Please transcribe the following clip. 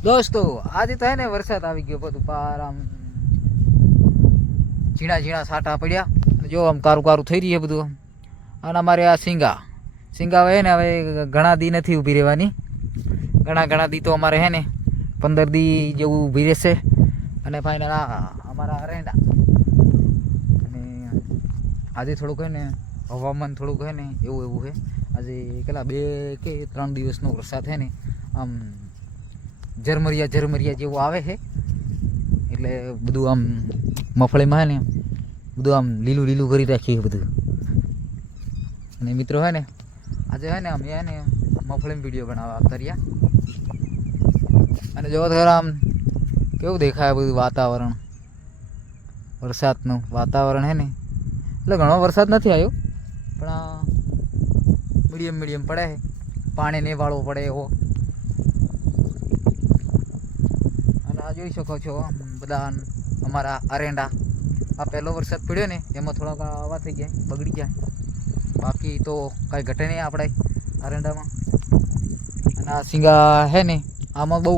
દોસ્તો આજે તો હે ને વરસાદ આવી ગયો બધું પાર આમ ઝીણા ઝીણા સાટા પડ્યા જો આમ કારું કારું થઈ રહી છે બધું અને અમારે આ સિંગા હે ને હવે ઘણા દી નથી ઊભી રહેવાની ઘણા દી તો અમારે હે ને 15 દી જેવું ઊભી રહેશે અને ફાઇનલ આ અમારા અરેંડા અને આજે થોડુંક હે ને હવામાન થોડુંક હે ને એવું છે આજે કેટલા 2 કે 3 દિવસનો વરસાદ છે ને આમ ઝરમરિયા જેવું આવે છે એટલે બધું આમ મફળીમાં હે ને બધું આમ લીલું કરી રાખ્યું બધું અને મિત્રો હે ને આજે હે ને અમે હે ને મફળીમાં વિડીયો બનાવવા આવતા રહ્યા અને જો ખરા આમ કેવું દેખાય બધું વાતાવરણ વરસાદનું વાતાવરણ હે ને એટલે ઘણો વરસાદ નથી આવ્યો પણ આ મીડિયમ પડે છે પાણી નહીં વાળવું પડે એવો અને આ જોઈ શકો છો બધા અમારા અરેંડા આ પહેલો વરસાદ પડ્યો ને એમાં થોડાક આવા થઈ ગયા બગડી ગયા બાકી તો કાંઈ ઘટે નહીં આપણે અરેંડામાં અને આ સિંગા હે ને આમાં બહુ